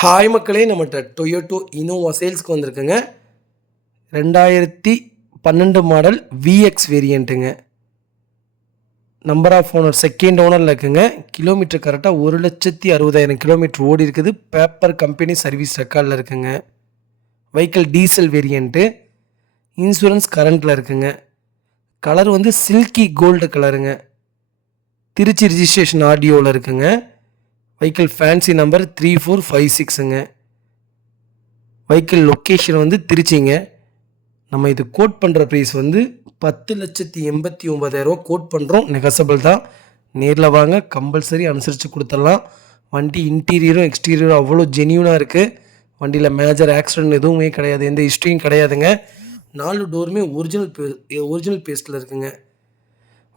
Hi மக்களே, நம்மகிட்ட Toyota Innova சேல்ஸ்க்கு வந்திருக்குங்க. 2012 மாடல் விஎக்ஸ் வேரியண்ட்டுங்க. நம்பர் ஆஃப் ஓனர் செகண்ட் ஓனரில் இருக்குங்க. கிலோமீட்டர் கரெக்டாக 1,60,000 கிலோமீட்டர் ஓடி இருக்குது. பேப்பர் கம்பெனி சர்வீஸ் ரெக்கார்டில் இருக்குங்க. Vehicle diesel variant. இன்சூரன்ஸ் கரண்ட்டில் இருக்குங்க. கலர் வந்து சில்கி கோல்டு கலருங்க. திருச்சி ரிஜிஸ்ட்ரேஷன் ஆடியோவில் இருக்குங்க. வெஹிக்கிள் ஃபேன்சி நம்பர் 3456ங்க. வெஹிக்கிள் லொக்கேஷன் வந்து திருச்சிங்க. நம்ம இது கோட் பண்ணுற ப்ரைஸ் வந்து 10,89,000 கோட் பண்ணுறோம். நெகசபிள் தான். நேரில் வாங்க, கம்பல்சரி அனுசரித்து கொடுத்துடலாம். வண்டி இன்டீரியரும் எக்ஸ்டீரியரும் அவ்வளோ ஜென்யூனாக இருக்குது. வண்டியில் மேஜர் ஆக்சிடென்ட் எதுவுமே கிடையாது, எந்த ஹிஸ்ட்ரியும் கிடையாதுங்க. 4 டோருமே ஒரிஜினல் பேஸ்ட்டில் இருக்குங்க.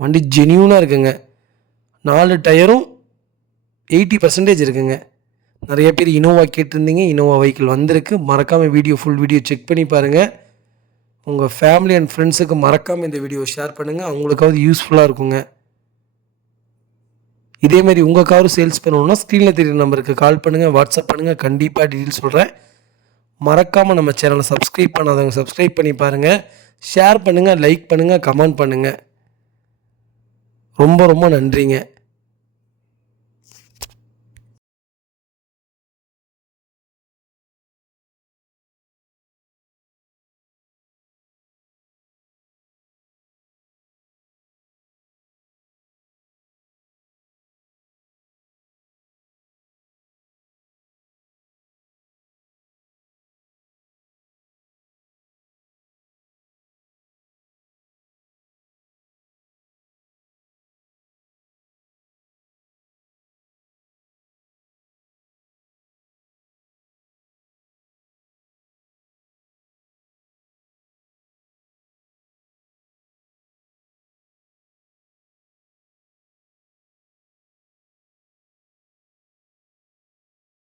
வண்டி ஜென்யூனாக இருக்குங்க. 4 டயரும் 80% இருக்குங்க. நிறைய பேர் இனோவா கேட்டிருந்தீங்க. இனோவா வெஹிக்கிள் வந்திருக்கு. மறக்காமல் ஃபுல் வீடியோ செக் பண்ணி பாருங்கள். உங்கள் ஃபேமிலி அண்ட் ஃப்ரெண்ட்ஸுக்கு மறக்காமல் இந்த வீடியோவை ஷேர் பண்ணுங்கள். அவங்களுக்காவது யூஸ்ஃபுல்லாக இருக்குங்க. இதேமாதிரி உங்கள் காரும் சேல்ஸ் பண்ணணுன்னா ஸ்க்ரீனில் தெரியுற நம்பருக்கு கால் பண்ணுங்கள், வாட்ஸ்அப் பண்ணுங்கள். கண்டிப்பாக டீட்டெயில் சொல்கிறேன். மறக்காமல் நம்ம சேனலை சப்ஸ்கிரைப் பண்ணாதவங்க சப்ஸ்கிரைப் பண்ணி பாருங்கள். ஷேர் பண்ணுங்கள், லைக் பண்ணுங்கள், கமெண்ட் பண்ணுங்கள். ரொம்ப ரொம்ப நன்றிங்க.